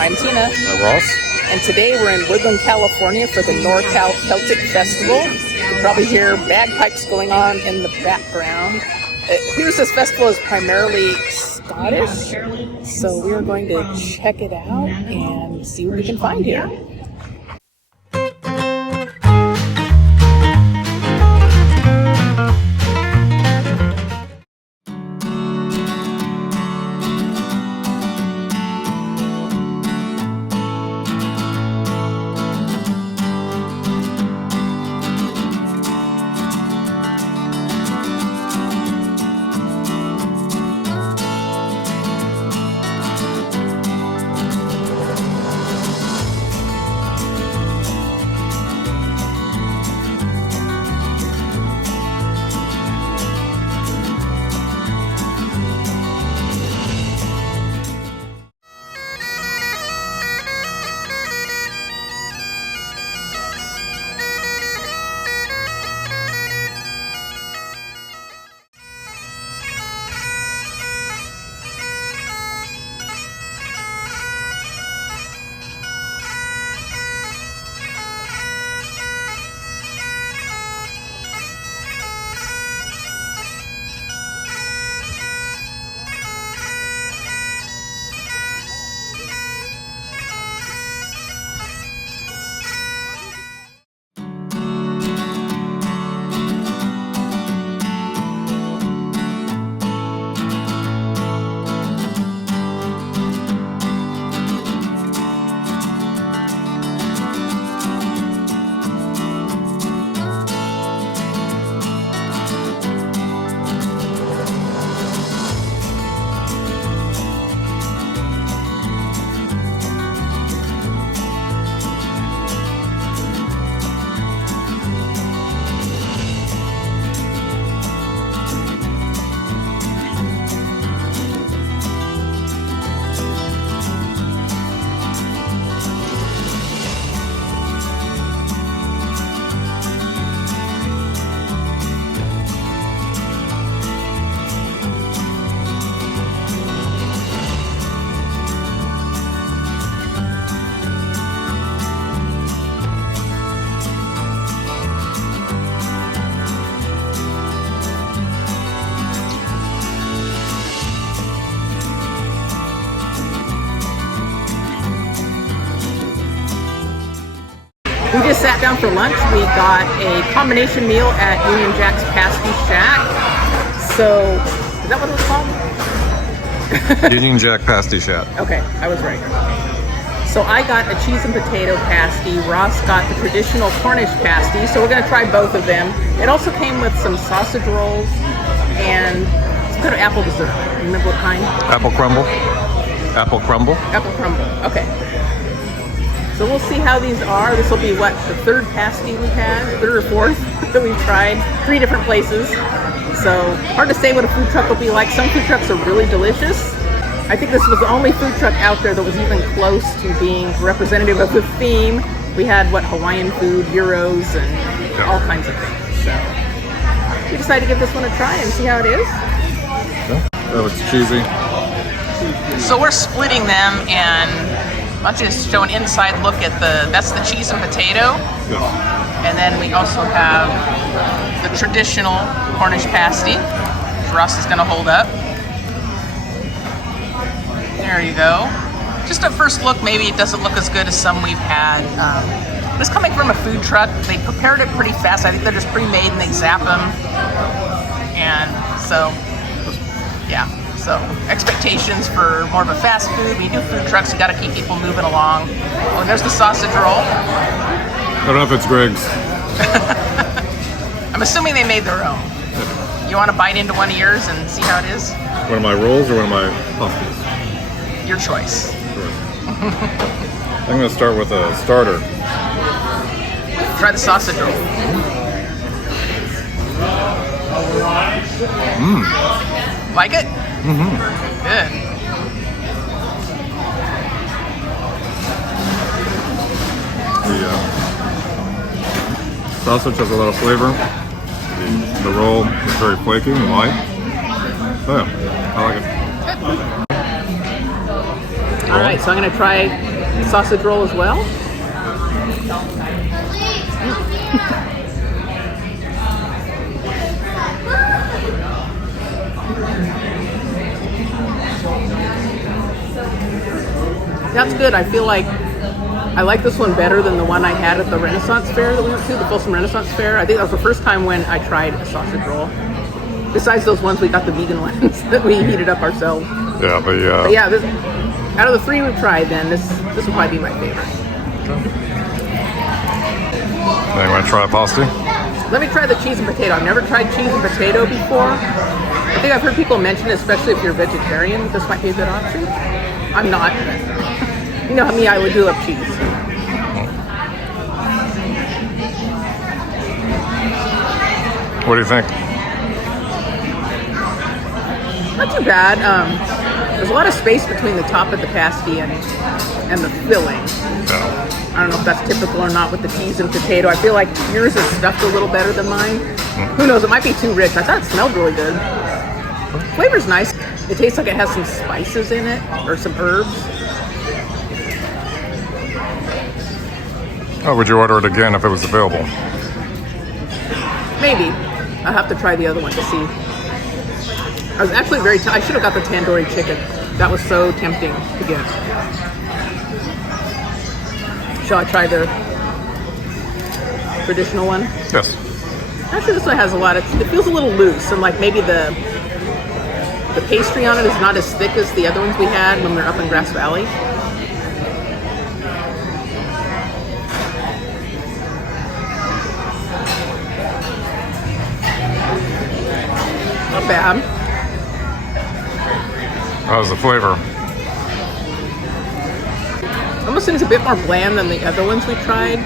I'm Tina. I'm Ross. And today we're in Woodland, California for the NorCal Celtic Festival. You probably hear bagpipes going on in the background. It appears this festival is primarily Scottish, so we are going to check it out and see what we can find here. We just sat down for lunch. We got a combination meal at Union Jack's Pasties Shack. So, is that what it was called? Union Jack Pasty Shack. Okay, I was right. So I got a cheese and potato pasty. Ross got the traditional Cornish pasty. So we're going to try both of them. It also came with some sausage rolls and some kind of apple dessert. Remember what kind? Apple crumble. Apple crumble. Apple crumble. Okay. So we'll see how these are. This will be, what, the third pasty we've had? Third or fourth that we've tried. 3 different places. So hard to say what a food truck will be like. Some food trucks are really delicious. I think this was the only food truck out there that was even close to being representative of the theme. We had, what, Hawaiian food, gyros, and all kinds of things. So we decided to give this one a try and see how it is. Yeah, that looks cheesy. So we're splitting them, and I'll just show an inside look at that's the cheese and potato. Yes. And then we also have the traditional Cornish pasty, which Ross is going to hold up. There you go. Just a first look, maybe it doesn't look as good as some we've had. But it's coming from a food truck. They prepared it pretty fast. I think they're just pre-made and they zap them. And so, yeah. So expectations for more of a fast food. We do food trucks, you got to keep people moving along. Oh, and there's the sausage roll. I don't know if it's Greg's. I'm assuming they made their own. You want to bite into one of yours and see how it is? One of my rolls or one of my pasties? Your choice. Sure. I'm going to start with a starter. Try the sausage roll. Mmm. Like it? Mm-hmm. Good. The sausage has a lot of flavor. The roll is very flaky and light. Oh yeah, I like it. All right, so I'm gonna try sausage roll as well. That's good. I feel like I like this one better than the one I had at the Renaissance Fair that we went to, the Folsom Renaissance Fair. I think that was the first time when I tried a sausage roll. Besides those ones, we got the vegan ones that we heated up ourselves. Yeah, But yeah, this, out of the three we've tried, then this will probably be my favorite. Now you want to try a pasty? Let me try the cheese and potato. I've never tried cheese and potato before. I think I've heard people mention it, especially if you're vegetarian, this might be a good option. I'm not. You know me, I would do love cheese. What do you think? Not too bad. There's a lot of space between the top of the pasty and the filling. Yeah. I don't know if that's typical or not with the cheese and potato. I feel like yours is stuffed a little better than mine. Who knows? It might be too rich. I thought it smelled really good. Flavor's nice. It tastes like it has some spices in it or some herbs. Oh, would you order it again if it was available? Maybe. I'll have to try the other one to see. I was actually I should have got the tandoori chicken. That was so tempting to get. Shall I try the traditional one? Yes. Actually, this one has a lot of, it feels a little loose, and like maybe the pastry on it is not as thick as the other ones we had when we were up in Grass Valley. Not bad. How's the flavor? Almost seems a bit more bland than the other ones we tried.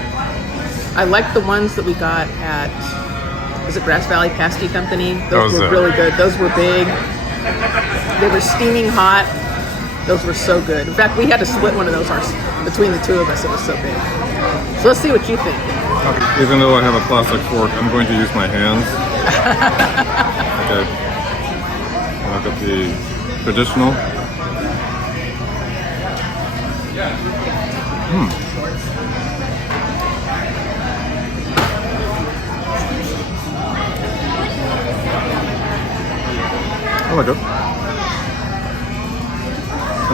I like the ones that we got at, was it Grass Valley Pasty Company? Those were really good. Those were big. They were steaming hot. Those were so good. In fact, we had to split one of those between the two of us. It was so big. So let's see what you think. Even though I have a plastic fork, I'm going to use my hands. Okay. I've got the traditional. I like it. I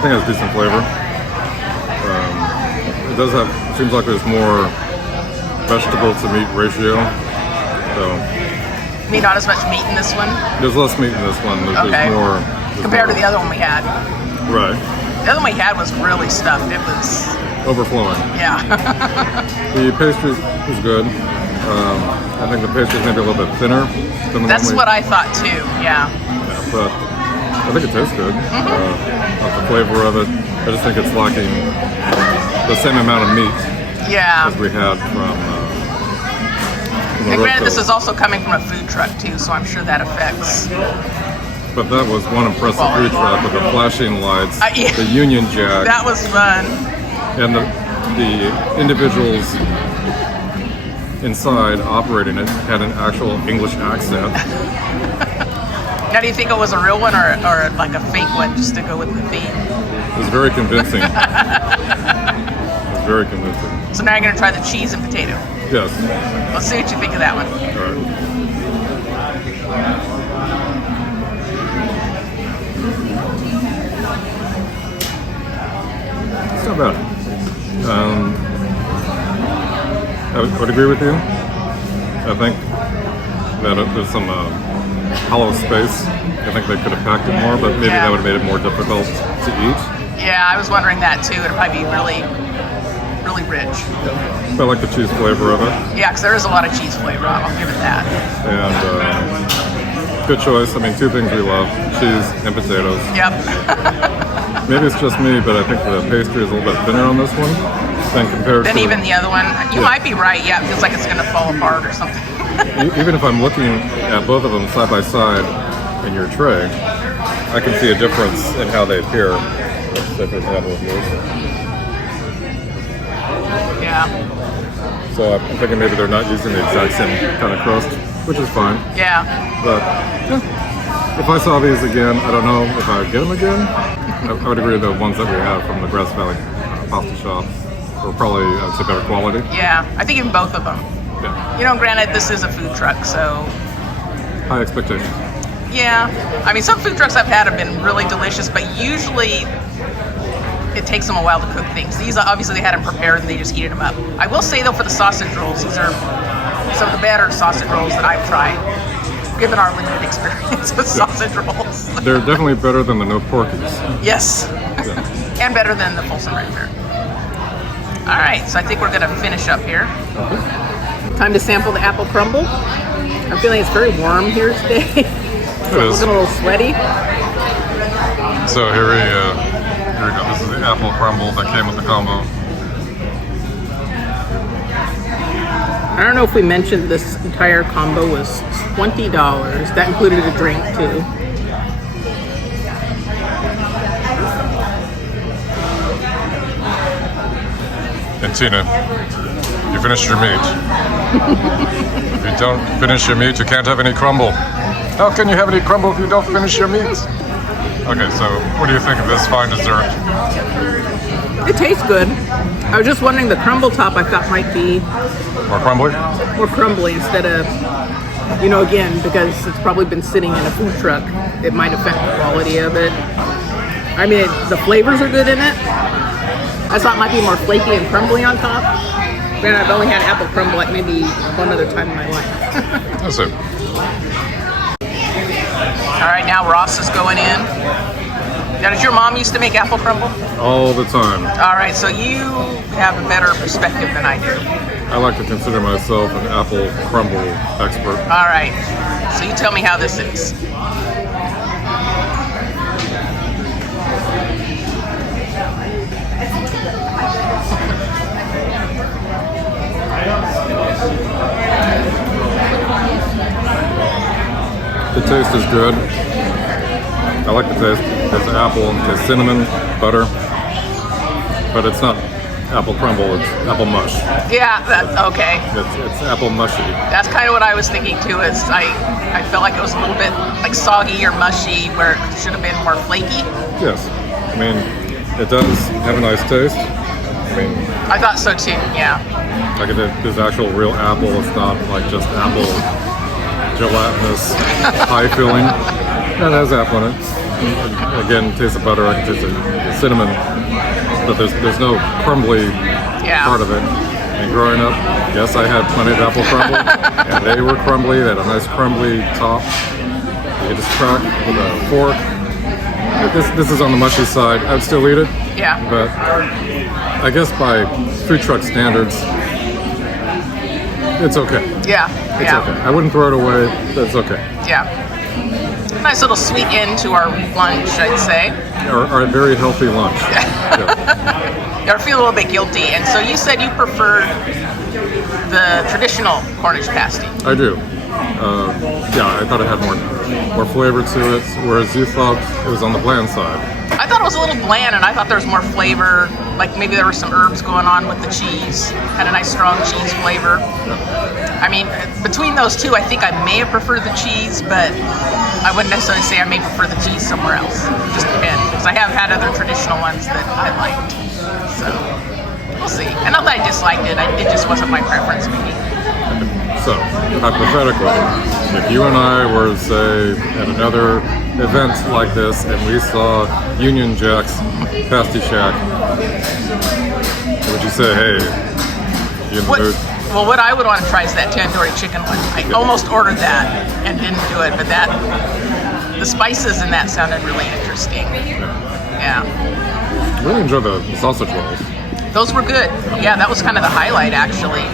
think it has decent flavor. It does have, seems like there's more vegetable to meat ratio. So Maybe not as much meat in this one? there's less meat in this one. There's more. Compared to the other one we had. Right. The other one we had was really stuffed. It was... Overflowing. Yeah. The pastry is good. I think the pastry is maybe a little bit thinner than the That's what I thought too, yeah. But I think it tastes good. The flavor of it, I just think it's lacking the same amount of meat as we had from and granted, this is also coming from a food truck too, so I'm sure that affects. But that was one impressive food truck with the flashing lights, Yeah. the Union Jack. That was fun. And the individuals inside operating it had an actual English accent. Now, do you think it was a real one or like a fake one just to go with the theme? It was very convincing. It was very convincing. So now you're going to try the cheese and potato. Yes. Let's see what you think of that one. All right. It's not bad. I would agree with you. I think that there's some hollow space. I think they could have packed it more, but maybe that would have made it more difficult to eat. Yeah, I was wondering that too. It'd probably be really, really rich. But I like the cheese flavor of it. Yeah, because there is a lot of cheese flavor. I'll give it that. And good choice. I mean, two things we love, cheese and potatoes. Yep. Maybe it's just me, but I think the pastry is a little bit thinner on this one than compared Then to... even the other one. You might be right. Yeah, it feels like it's going to fall apart or something. Even if I'm looking at both of them side by side in your tray, I can see a difference in how they appear. Let's say, for example, with yours. Yeah. So I'm thinking maybe they're not using the exact same kind of crust, which is fine. Yeah. But if I saw these again, I don't know if I would get them again. I would agree the ones that we have from the Grass Valley pasta shop were probably, I'd say, better quality. Yeah, I think even both of them. Yeah. You know, granted, this is a food truck, so High expectations. yeah. I mean, some food trucks I've had have been really delicious, but usually it takes them a while to cook things. These, obviously, they had them prepared and they just heated them up. I will say, though, for the sausage rolls, these are some of the better sausage rolls that I've tried, given our limited experience with sausage rolls. They're definitely better than the no porkies. Yes. Yeah. And better than the Folsom Red Bear. All right, so I think we're going to finish up here. Okay. Time to sample the apple crumble. I'm feeling it's very warm here today. It is. Looking a little sweaty. So here we go. This is the apple crumble that came with the combo. I don't know if we mentioned this entire combo was $20. That included a drink too. And Tina, you finished your meat. If you don't finish your meat, you can't have any crumble. How can you have any crumble if you don't finish your meat? Okay, so what do you think of this fine dessert? It tastes good. I was just wondering, the crumble top I thought might be More crumbly? more crumbly instead of, you know, again, because it's probably been sitting in a food truck, it might affect the quality of it. I mean, the flavors are good in it. I thought it might be more flaky and crumbly on top. Man, I've only had apple crumble like maybe one other time in my life. That's it. All right, now Ross is going in. Now, did your mom used to make apple crumble? All the time. All right, so you have a better perspective than I do. I like to consider myself an apple crumble expert. All right, so you tell me how this is. The taste is good. I like the taste. There's apple, there's cinnamon, butter, but it's not apple crumble, it's apple mush. Yeah, that's okay. It's apple mushy. That's kind of what I was thinking too. Is I felt like it was a little bit like soggy or mushy, where it should have been more flaky. Yes. I mean, it does have a nice taste. I mean, I thought so too. Yeah. like there's actual real apple. It's not like just apple gelatinous pie filling. It has apple in it. And again, taste of butter. I can taste the cinnamon, but there's no crumbly part of it. And growing up, yes, I had plenty of apple crumble, and they were crumbly. They had a nice crumbly top. You just crack with a fork. This is on the mushy side. I'd still eat it. Yeah. But I guess by food truck standards, it's okay. Yeah. It's okay. I wouldn't throw it away. That's okay. Yeah. Nice little sweet end to our lunch, I'd say. Our very healthy lunch. Yeah. I feel a little bit guilty. And so you said you preferred the traditional Cornish pasty. I do. I thought it had more flavor to it, whereas you thought it was on the bland side. I thought it was a little bland, and I thought there was more flavor. Like maybe there were some herbs going on with the cheese. Had a nice strong cheese flavor. I mean, between those two, I think I may have preferred the cheese, but I wouldn't necessarily say I may prefer the cheese somewhere else. It just depends, because I have had other traditional ones that I liked. So we'll see. And not that I disliked it, it just wasn't my preference maybe. So, hypothetically, if you and I were, say, at another event like this and we saw Union Jack's Pasty Shack, would you say, hey, you in the mood? Well, what I would want to try is that tandoori chicken one. I almost ordered that and didn't do it, but the spices in that sounded really interesting. Yeah. I really enjoy the sausage rolls. Those were good. Yeah, that was kind of the highlight, actually,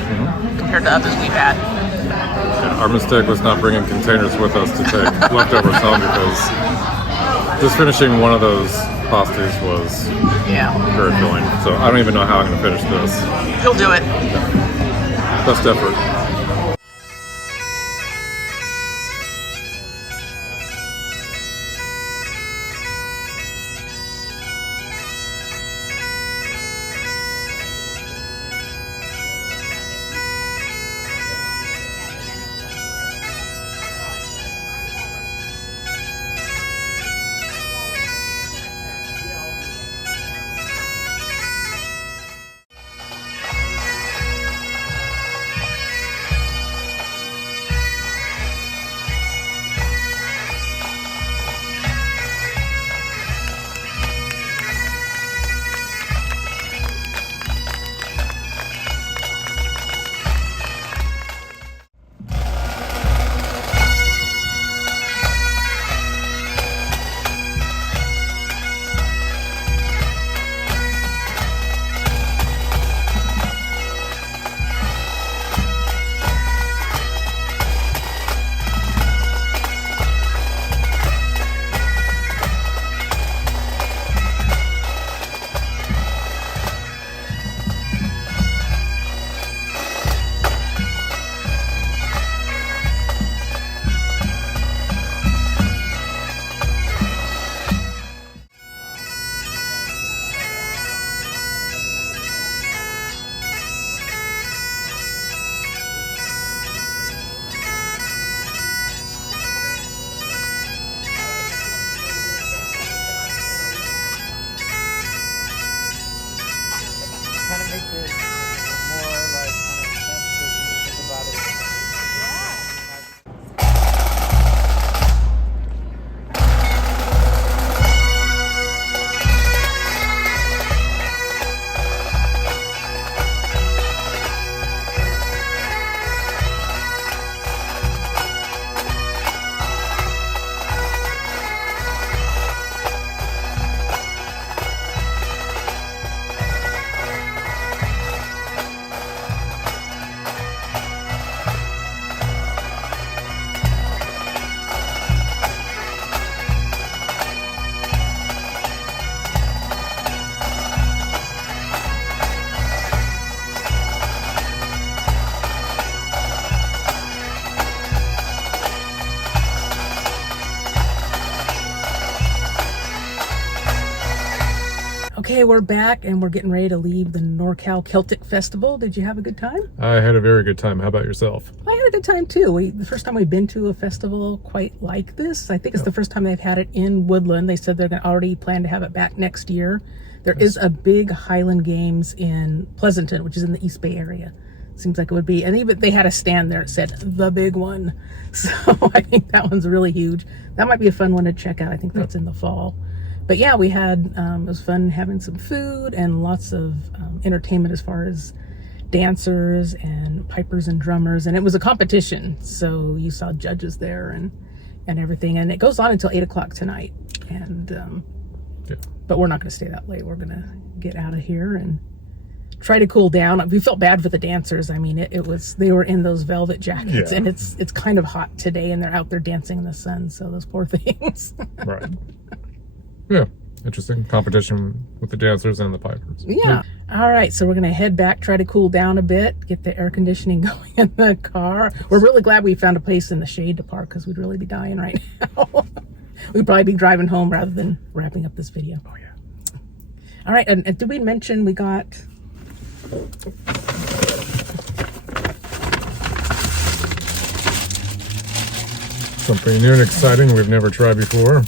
compared to others we've had. Yeah, our mistake was not bringing containers with us to take leftovers home, because just finishing one of those pasties was very filling. So I don't even know how I'm going to finish this. You'll do it. Best effort. makes it more like unexpensive when you think about it. Okay, we're back and we're getting ready to leave the NorCal Celtic Festival. Did you have a good time? I had a very good time. How about yourself? I had a good time too. The first time we've been to a festival quite like this. I think it's the first time they've had it in Woodland. They said they're going to already plan to have it back next year. There is a big Highland Games in Pleasanton, which is in the East Bay area. Seems like it would be. And even they had a stand there that said the big one. So I think that one's really huge. That might be a fun one to check out. I think that's in the fall. But yeah, we had, it was fun having some food and lots of entertainment as far as dancers and pipers and drummers. And it was a competition. So you saw judges there and everything. And it goes on until 8 o'clock tonight. And, but we're not going to stay that late. We're going to get out of here and try to cool down. We felt bad for the dancers. I mean, they were in those velvet jackets and it's kind of hot today and they're out there dancing in the sun. So those poor things. Right. Yeah, interesting competition with the dancers and the pipers. Yeah. All right, so we're going to head back, try to cool down a bit, get the air conditioning going in the car. We're really glad we found a place in the shade to park because we'd really be dying right now. We'd probably be driving home rather than wrapping up this video. Oh, yeah. All right, and did we mention we got... something new and exciting we've never tried before.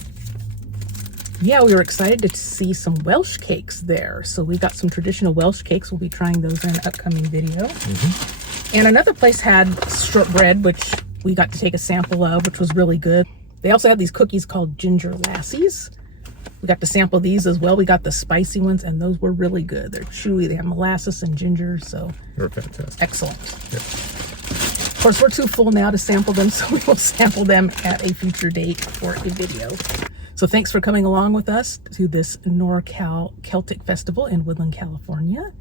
Yeah, we were excited to see some Welsh cakes there. So we got some traditional Welsh cakes. We'll be trying those in an upcoming video. And another place had shortbread, which we got to take a sample of, which was really good. They also had these cookies called Ginger Lassies. We got to sample these as well. We got the spicy ones, and those were really good. They're chewy. They have molasses and ginger, so They're fantastic. Excellent. Yeah. Of course, we're too full now to sample them, so we will sample them at a future date for a video. So thanks for coming along with us to this NorCal Celtic Festival in Woodland, California.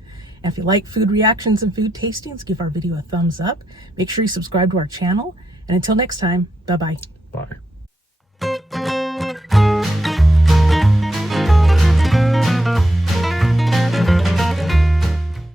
And if you like food reactions and food tastings, give our video a thumbs up. Make sure you subscribe to our channel. And until next time, bye-bye. Bye.